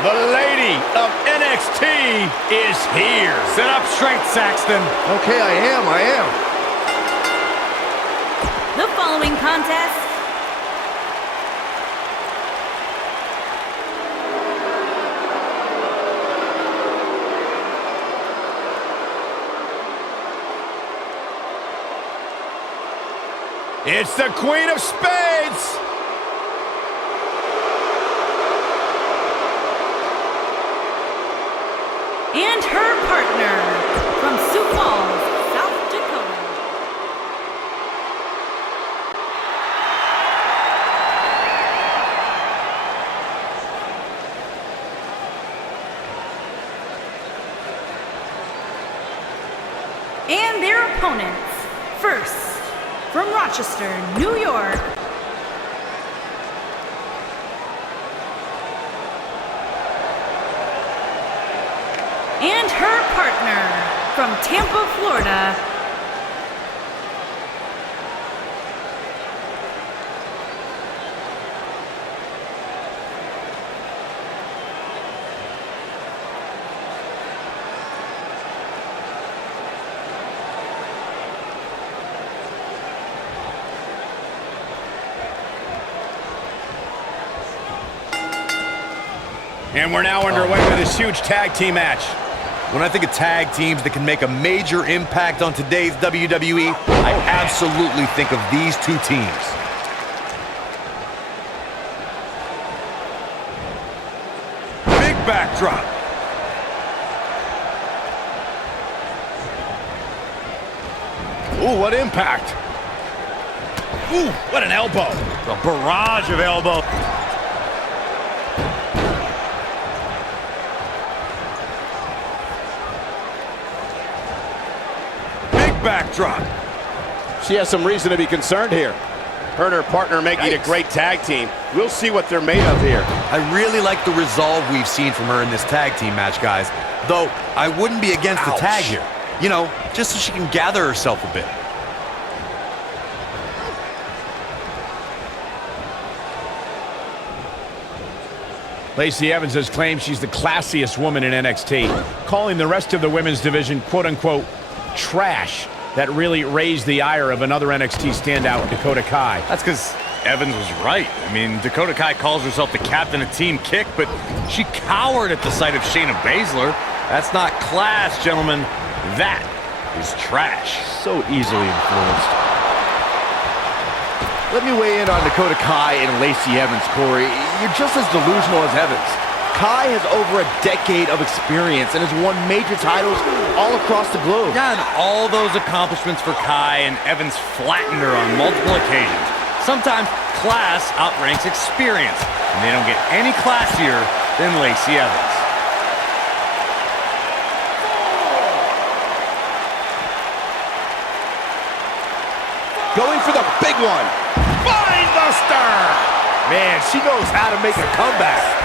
The lady of NXT is here. Sit up straight, Saxton. Okay, I am. The following contest it's the Queen of Spades. and her partner from Sioux Falls, South Dakota. And their opponents, first, from Rochester, New York, and her partner from Tampa, Florida, And we're now underway with this huge tag team match. When I think of tag teams that can make a major impact on today's WWE, I absolutely think of these two teams. Big backdrop. Ooh, what impact. Ooh, what an elbow. A barrage of elbow. Backdrop. She has some reason to be concerned here. Her and her partner making a great tag team. We'll see what they're made of here. I really like the resolve we've seen from her in this tag team match, guys. Though, I wouldn't be against the tag here. You know, just so she can gather herself a bit. Lacey Evans has claimed she's the classiest woman in NXT, calling the rest of the women's division, quote-unquote, trash. That really raised the ire of another NXT standout, Dakota Kai. That's because Evans was right. I mean, Dakota Kai calls herself the captain of Team Kick, but she cowered at the sight of Shayna Baszler. That's not class, gentlemen. That is trash. So easily influenced. Let me weigh in on Dakota Kai and Lacey Evans, Corey. You're just as delusional as Evans. Kai has over a decade of experience and has won major titles all across the globe. Yeah, and all those accomplishments for Kai, and Evans flattened her on multiple occasions. Sometimes class outranks experience, and they don't get any classier than Lacey Evans. Going for the big one. Spinebuster! Man, she knows how to make a comeback.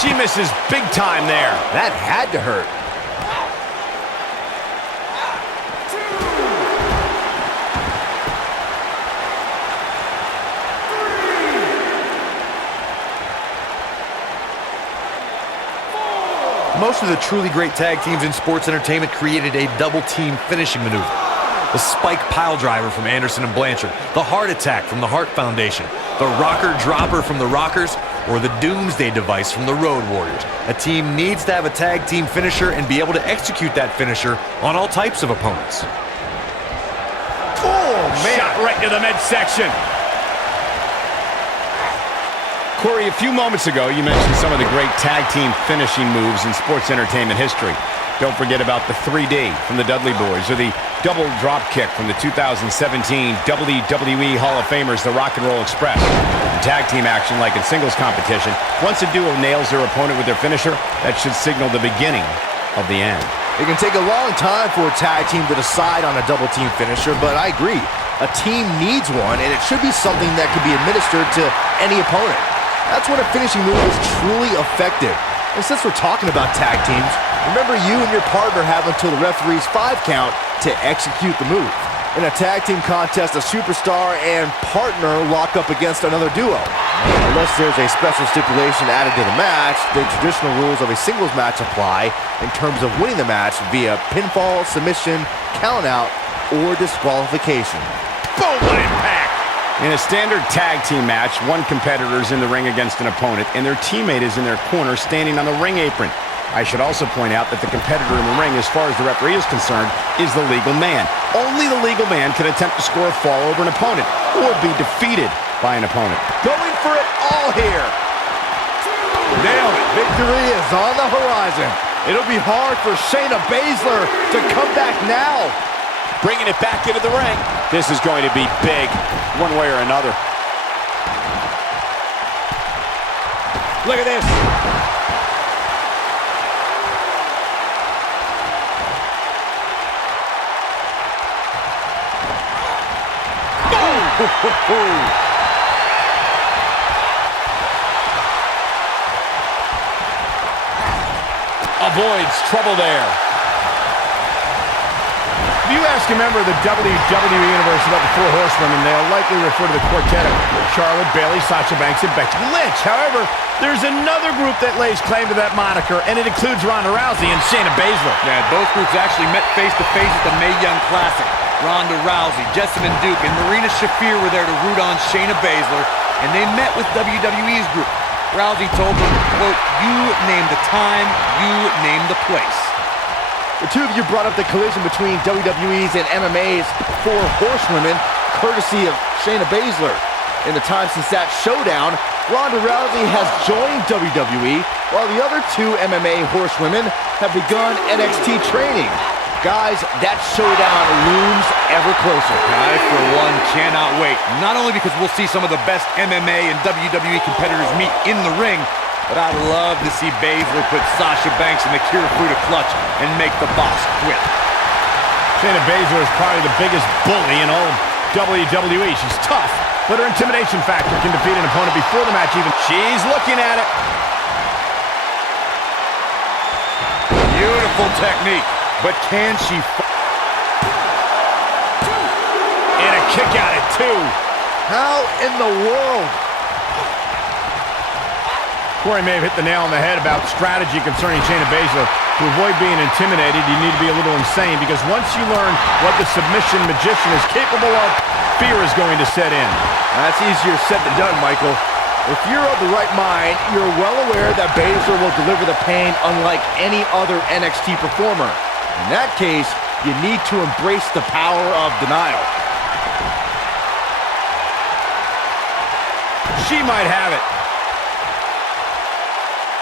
She misses big time there. That had to hurt. Most of the truly great tag teams in sports entertainment created a double team finishing maneuver. The spike pile driver from Anderson and Blanchard, the heart attack from the Hart Foundation, the rocker dropper from the Rockers, or the Doomsday device from the Road Warriors. A team needs to have a tag team finisher and be able to execute that finisher on all types of opponents. Oh, man. Shot right to the midsection. Corey, a few moments ago, you mentioned some of the great tag team finishing moves in sports entertainment history. Don't forget about the 3D from the Dudley Boys, or the double drop kick from the 2017 WWE Hall of Famers, the Rock and Roll Express. In tag team action, like in singles competition, once a duo nails their opponent with their finisher, that should signal the beginning of the end. It can take a long time for a tag team to decide on a double team finisher, but I agree. A team needs one, and it should be something that can be administered to any opponent. That's when a finishing move is truly effective. And since we're talking about tag teams, remember you and your partner have until the referee's 5 count to execute the move. In a tag team contest, a superstar and partner lock up against another duo. Unless there's a special stipulation added to the match, the traditional rules of a singles match apply in terms of winning the match via pinfall, submission, countout, or disqualification. Boom, what impact! In a standard tag team match, one competitor is in the ring against an opponent, and their teammate is in their corner standing on the ring apron. I should also point out that the competitor in the ring, as far as the referee is concerned, is the legal man. Only the legal man can attempt to score a fall over an opponent or be defeated by an opponent. Going for it all here. Nailed it. Victory is on the horizon. It'll be hard for Shayna Baszler to come back now. Bringing it back into the ring. This is going to be big, one way or another. Look at this. Avoids trouble there. If you ask a member of the WWE Universe about the Four Horsewomen, they'll likely refer to the quartet of Charlotte, Bayley, Sasha Banks, and Becky Lynch. However, there's another group that lays claim to that moniker, and it includes Ronda Rousey and Shayna Baszler. Yeah, both groups actually met face-to-face at the Mae Young Classic. Ronda Rousey, Jessamyn Duke, and Marina Shafir were there to root on Shayna Baszler, and they met with WWE's group. Rousey told them, quote, "You name the time, you name the place." The two of you brought up the collision between WWE's and MMA's Four Horsewomen, courtesy of Shayna Baszler. In the time since that showdown, Ronda Rousey has joined WWE, while the other two MMA horsewomen have begun NXT training. Guys, that showdown looms ever closer. I, for one, cannot wait. Not only because we'll see some of the best MMA and WWE competitors meet in the ring, but I'd love to see Baszler put Sasha Banks in the Kirifuda clutch and make the boss quit. Shayna Baszler is probably the biggest bully in all of WWE. She's tough, but her intimidation factor can defeat an opponent before the match even. She's looking at it. Beautiful technique, but can she... And a kick out at two. How in the world? Corey may have hit the nail on the head about strategy concerning Shayna Baszler. To avoid being intimidated, you need to be a little insane, because once you learn what the submission magician is capable of, fear is going to set in. That's easier said than done, Michael. If you're of the right mind, you're well aware that Baszler will deliver the pain unlike any other NXT performer. In that case, you need to embrace the power of denial. She might have it.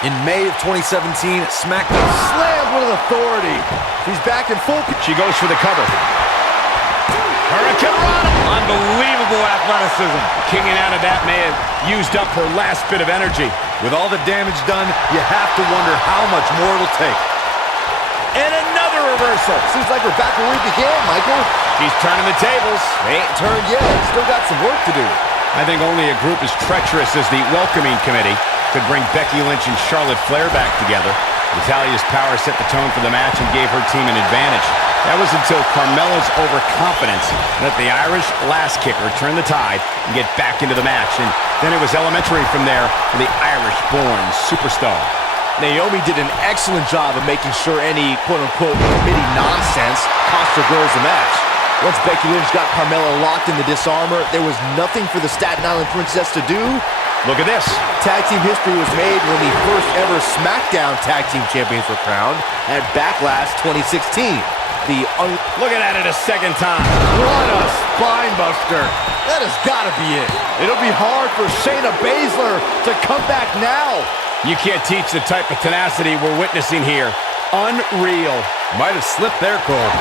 In May of 2017, SmackDown Slammed with authority. She's back in full. She goes for the cover. Hurricane Rana. Unbelievable athleticism. Kicking out of that may have used up her last bit of energy. With all the damage done, you have to wonder how much more it'll take. And another reversal. Seems like we're back where we began, Michael. She's turning the tables. They ain't turned yet. Still got some work to do. I think only a group as treacherous as the Welcoming Committee could bring Becky Lynch and Charlotte Flair back together. Natalya's power set the tone for the match and gave her team an advantage. That was until Carmella's overconfidence let the Irish last kicker turn the tide and get back into the match. And then it was elementary from there for the Irish-born superstar. Naomi did an excellent job of making sure any quote-unquote committee nonsense cost her girls the match. Once Becky Lynch got Carmella locked in the disarmor, there was nothing for the Staten Island Princess to do. Look at this. Tag team history was made when the first ever SmackDown Tag Team Champions were crowned at Backlash 2016. Looking at it a second time. What a spine buster. That has got to be it. It'll be hard for Shayna Baszler to come back now. You can't teach the type of tenacity we're witnessing here. Unreal. Might have slipped there, Cole.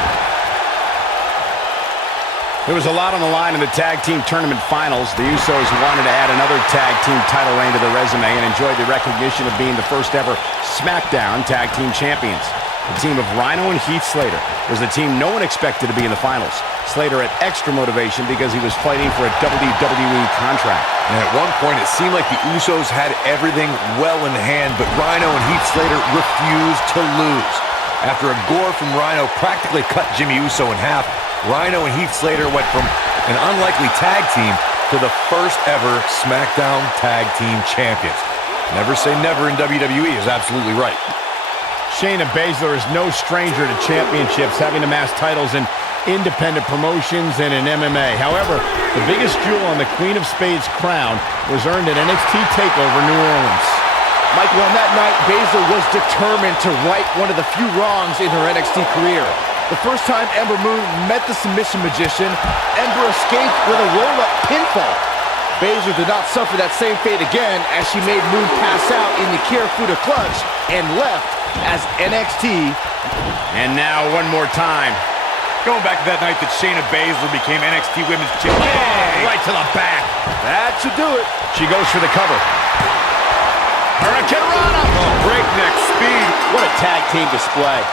There was a lot on the line in the tag team tournament finals. The Usos wanted to add another tag team title reign to their resume and enjoyed the recognition of being the first ever SmackDown Tag Team Champions. The team of Rhino and Heath Slater was the team no one expected to be in the finals. Slater had extra motivation because he was fighting for a WWE contract. And at one point, it seemed like the Usos had everything well in hand, but Rhino and Heath Slater refused to lose. After a gore from Rhino practically cut Jimmy Uso in half, Rhino and Heath Slater went from an unlikely tag team to the first ever SmackDown Tag Team Champions. Never say never in WWE is absolutely right. Shayna Baszler is no stranger to championships, having amassed titles in independent promotions and in MMA. However, the biggest jewel on the Queen of Spades crown was earned at NXT TakeOver New Orleans. Michael, on that night, Baszler was determined to right one of the few wrongs in her NXT career. The first time Ember Moon met the submission magician, Ember escaped with a roll-up pinfall. Baszler did not suffer that same fate again as she made Moon pass out in the Kirifuda clutch and left as NXT. And now one more time. Going back to that night that Shayna Baszler became NXT Women's Champion. Oh, right to the back. That should do it. She goes for the cover. Hurricane Rana. Oh, breakneck speed. What a tag team display.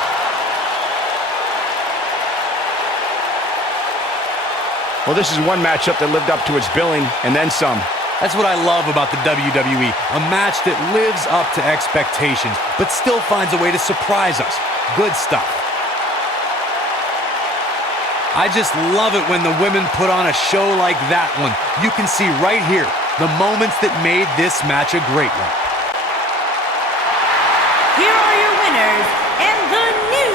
Well, this is one matchup that lived up to its billing and then some. That's what I love about the WWE. A match that lives up to expectations, but still finds a way to surprise us. Good stuff. I just love it when the women put on a show like that one. You can see right here the moments that made this match a great one. Here are your winners and the new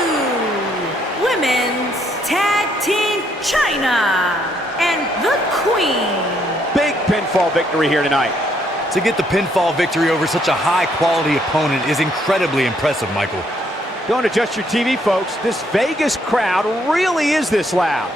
Women's Tag Team China and the Queen. Big pinfall victory here tonight. To get the pinfall victory over such a high-quality opponent is incredibly impressive, Michael. Don't adjust your TV, folks. This Vegas crowd really is this loud.